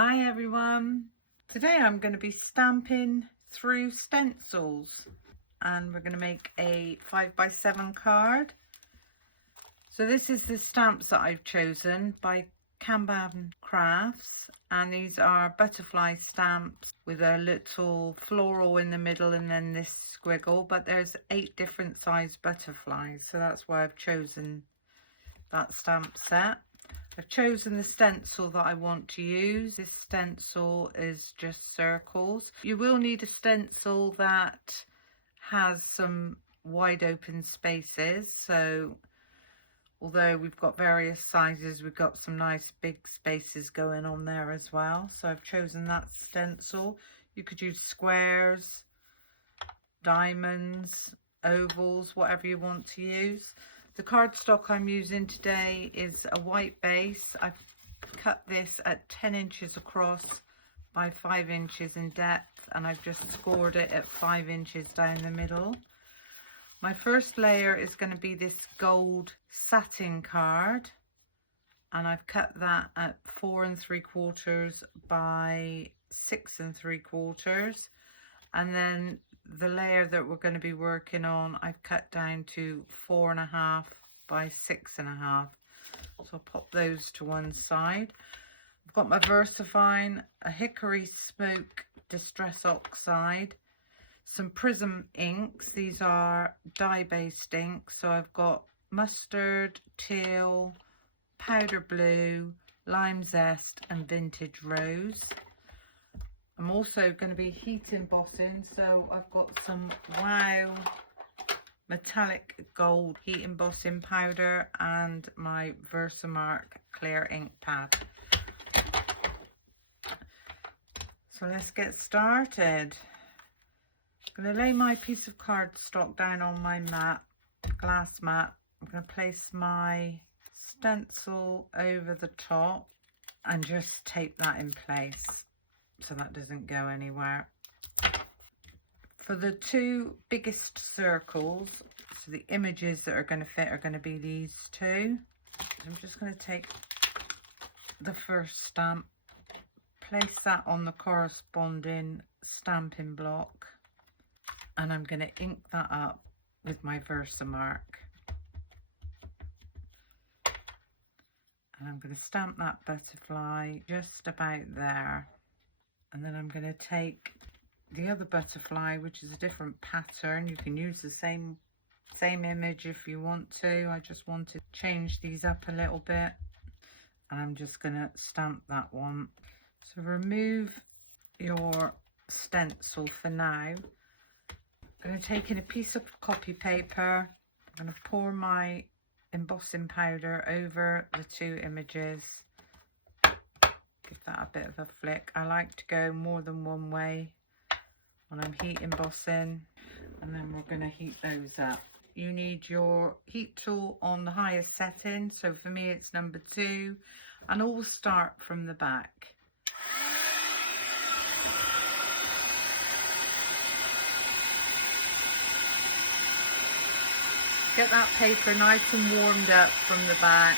Hi everyone, today I'm going to be stamping through stencils and we're going to make a 5x7 card. So this is the stamps that I've chosen by Kanban Crafts, and these are butterfly stamps with a little floral in the middle and then this squiggle, but there's 8 different size butterflies, so that's why I've chosen that stamp set. I've chosen the stencil that I want to use. This stencil is just circles. You will need a stencil that has some wide open spaces. So although we've got various sizes, we've got some nice big spaces going on there as well. So I've chosen that stencil. You could use squares, diamonds, ovals, whatever you want to use. The cardstock I'm using today is a white base. I've cut this at 10 inches across by 5 inches in depth, and I've just scored it at 5 inches down the middle. My first layer is going to be this gold satin card, and I've cut that at 4 3/4 by 6 3/4, and then the layer that we're going to be working on I've cut down to 4.5 by 6.5. So I'll pop those to one side. I've got my VersaFine, a hickory smoke distress oxide, some prism inks. These are dye-based inks, so I've got mustard, teal, powder blue, lime zest and vintage rose. I'm also going to be heat embossing, so I've got some Wow metallic gold heat embossing powder and my Versamark clear ink pad. So let's get started. I'm going to lay my piece of cardstock down on my mat, glass mat. I'm going to place my stencil over the top and just tape that in place so that doesn't go anywhere. For the 2 biggest circles, so the images that are going to fit are going to be these 2. So I'm just going to take the first stamp, place that on the corresponding stamping block, and I'm going to ink that up with my Versamark. And I'm going to stamp that butterfly just about there. And then I'm going to take the other butterfly, which is a different pattern. You can use the same image if you want to. I just want to change these up a little bit, and I'm just going to stamp that one. So remove your stencil for now. I'm going to take in a piece of copy paper. I'm going to pour my embossing powder over the 2 images. Give that a bit of a flick. I like to go more than one way when I'm heat embossing, and then we're going to heat those up. You need your heat tool on the highest setting, so for me it's number 2, and always start from the back. Get that paper nice and warmed up from the back.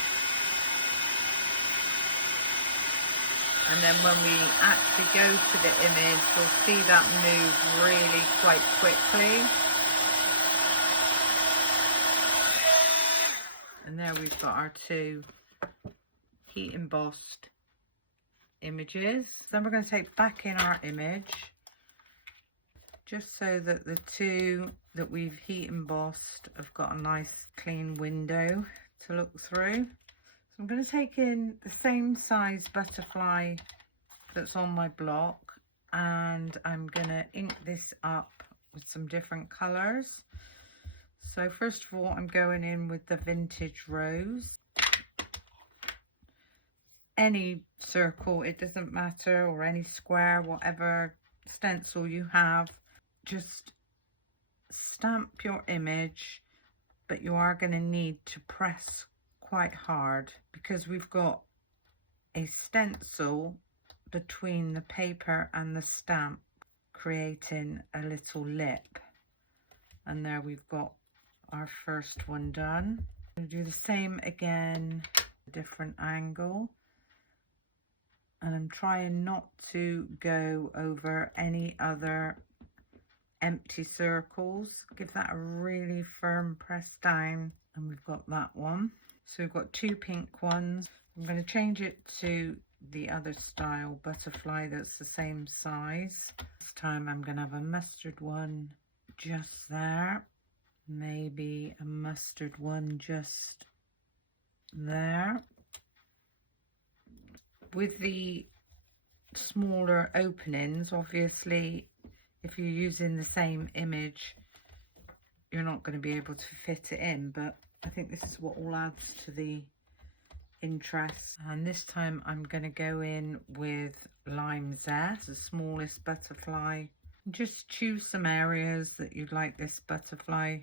And then when we actually go to the image, you'll see that move really quite quickly. And there we've got our 2 heat embossed images. Then we're going to take back in our image, just so that the 2 that we've heat embossed have got a nice clean window to look through. I'm going to take in the same size butterfly that's on my block, and I'm going to ink this up with some different colours. So first of all, I'm going in with the vintage rose. Any circle, it doesn't matter, or any square, whatever stencil you have, just stamp your image, but you are going to need to press quite hard because we've got a stencil between the paper and the stamp, creating a little lip. And there we've got our first one done. We'll do the same again, a different angle. And I'm trying not to go over any other empty circles. Give that a really firm press down. And we've got that one. So we've got 2 pink ones. I'm going to change it to the other style butterfly that's the same size. This time I'm going to have a mustard one just there. Maybe a mustard one just there. With the smaller openings, obviously, if you're using the same image, you're not going to be able to fit it in, but I think this is what all adds to the interest. And this time I'm going to go in with Lime Zest, the smallest butterfly. Just choose some areas that you'd like this butterfly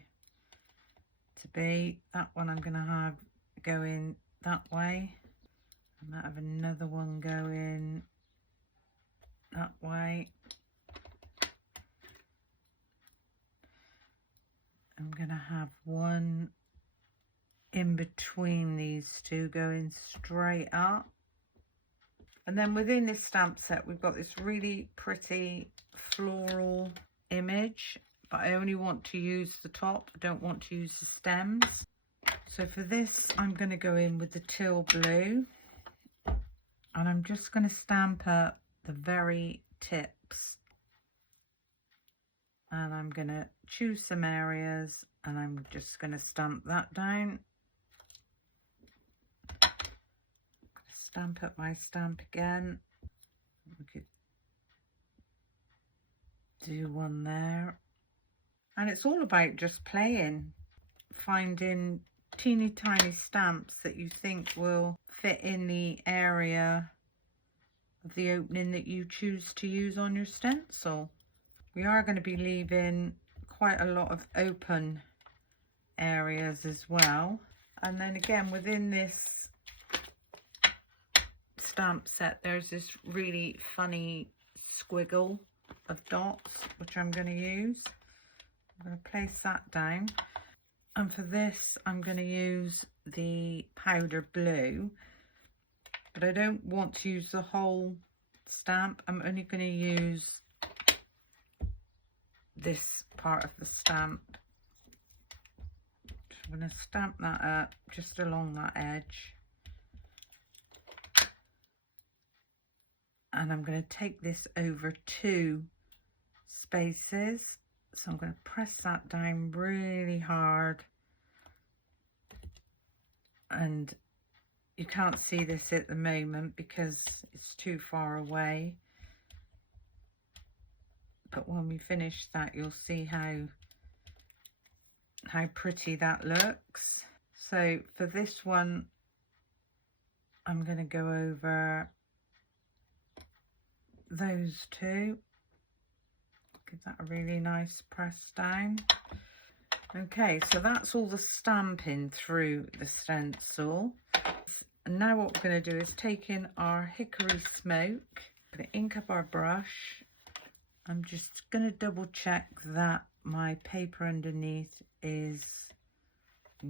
to be. That one I'm going to have go in that way. I might have another one go in that way. I'm going to have one in between these two going straight up. And then within this stamp set we've got this really pretty floral image, but I only want to use the top. I don't want to use the stems. So for this I'm going to go in with the teal blue, and I'm just going to stamp up the very tips, and I'm going to choose some areas and I'm just going to stamp that down. Stamp up my stamp again. We could do one there. And it's all about just playing, finding teeny tiny stamps that you think will fit in the area of the opening that you choose to use on your stencil. We are going to be leaving quite a lot of open areas as well. And then again, within this stamp set there's this really funny squiggle of dots which I'm going to use. I'm going to place that down, and for this I'm going to use the powder blue, but I don't want to use the whole stamp. I'm only going to use this part of the stamp. I'm going to stamp that up just along that edge, and I'm going to take this over 2 spaces. So I'm going to press that down really hard, and you can't see this at the moment because it's too far away, but when we finish that you'll see how pretty that looks. So for this one I'm going to go over those 2. Give that a really nice press down. Okay, so that's all the stamping through the stencil. And now what we're going to do is take in our hickory smoke. I'm going to ink up our brush. I'm just going to double check that my paper underneath is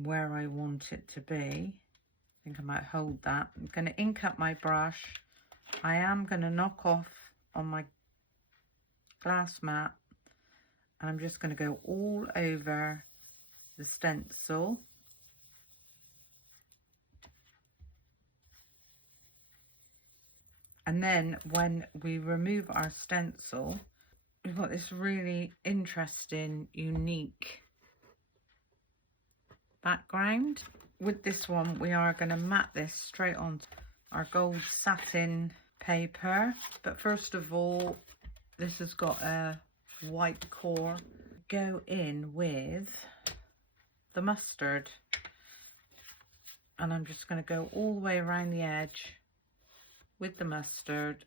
where I want it to be. I think I might hold that. I'm going to ink up my brush. I am going to knock off on my glass mat, and I'm just going to go all over the stencil. And then when we remove our stencil, we've got this really interesting, unique background. With this one we are going to mat this straight onto our gold satin paper, but first of all this has got a white core. Go in with the mustard, and I'm just going to go all the way around the edge with the mustard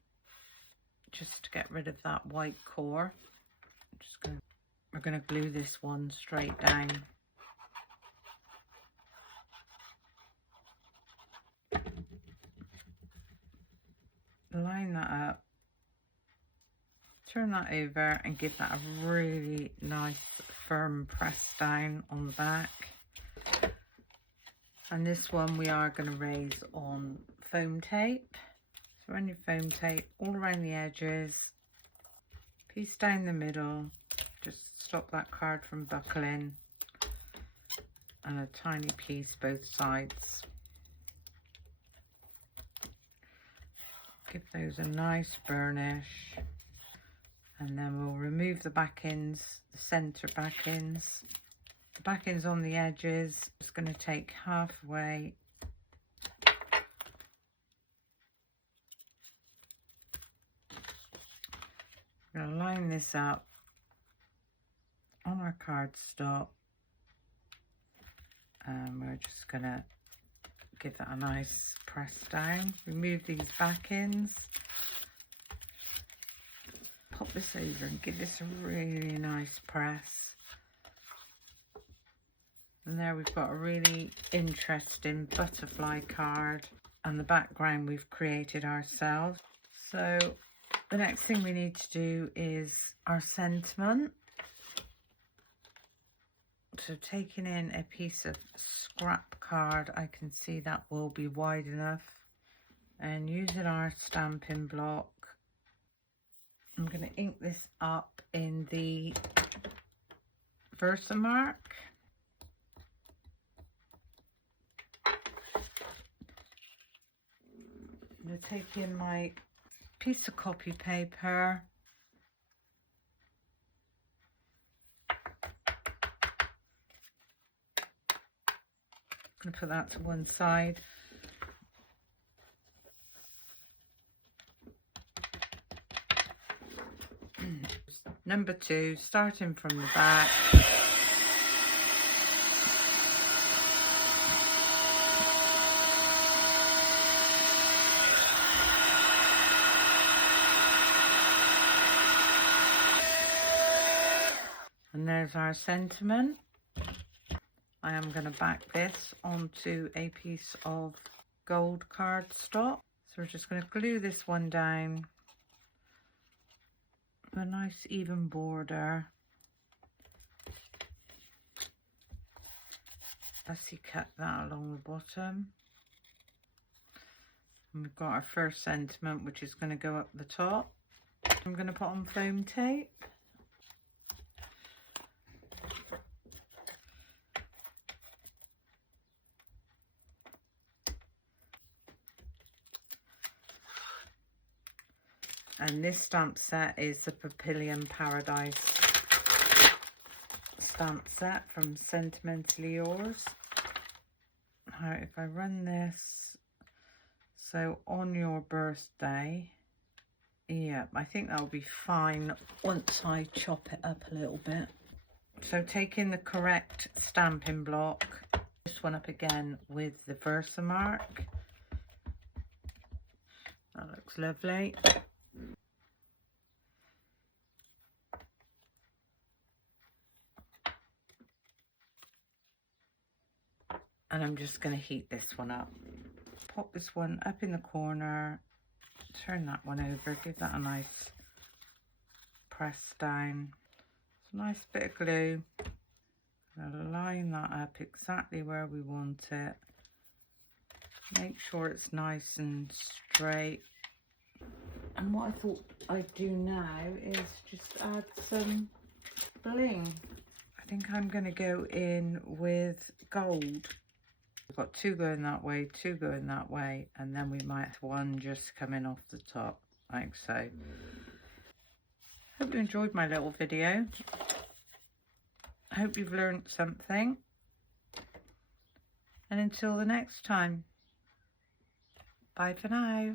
just to get rid of that white core. We're going to glue this one straight down. Line that up, turn that over and give that a really nice firm press down on the back. And this one we are going to raise on foam tape. So So run your foam tape all around the edges, piece down the middle, just stop that card from buckling, and a tiny piece both sides. Give those a nice burnish, and then we'll remove the backends, the centre backends. The backends on the edges, just going to take halfway. I'm going to line this up on our cardstock, and we're just going to give that a nice press down. Remove these backends, pop this over and give this a really nice press. And there we've got a really interesting butterfly card, and the background we've created ourselves. So the next thing we need to do is our sentiment. So taking in a piece of scrap card, I can see that will be wide enough, and using our stamping block, I'm going to ink this up in the Versamark. I'm going to take in my piece of copy paper, I'm going to put that to one side. Number 2, starting from the back. And there's our sentiment. I am going to back this onto a piece of gold cardstock. So we're just going to glue this one down with a nice even border. Let's cut that along the bottom. And we've got our first sentiment, which is going to go up the top. I'm going to put on foam tape. And this stamp set is the Papillion Paradise stamp set from Sentimentally Yours. Now, if I run this, so on your birthday, yeah, I think that'll be fine once I chop it up a little bit. So taking the correct stamping block, this one up again with the Versamark. That looks lovely. And I'm just going to heat this one up. Pop this one up in the corner, turn that one over, give that a nice press down. It's a nice bit of glue. Gonna line that up exactly where we want it. Make sure it's nice and straight. And what I thought I'd do now is just add some bling. I think I'm going to go in with gold. We've got 2 going that way, 2 going that way, and then we might have 1 just coming off the top, like so. Hope you enjoyed my little video. I hope you've learned something. And until the next time, bye for now.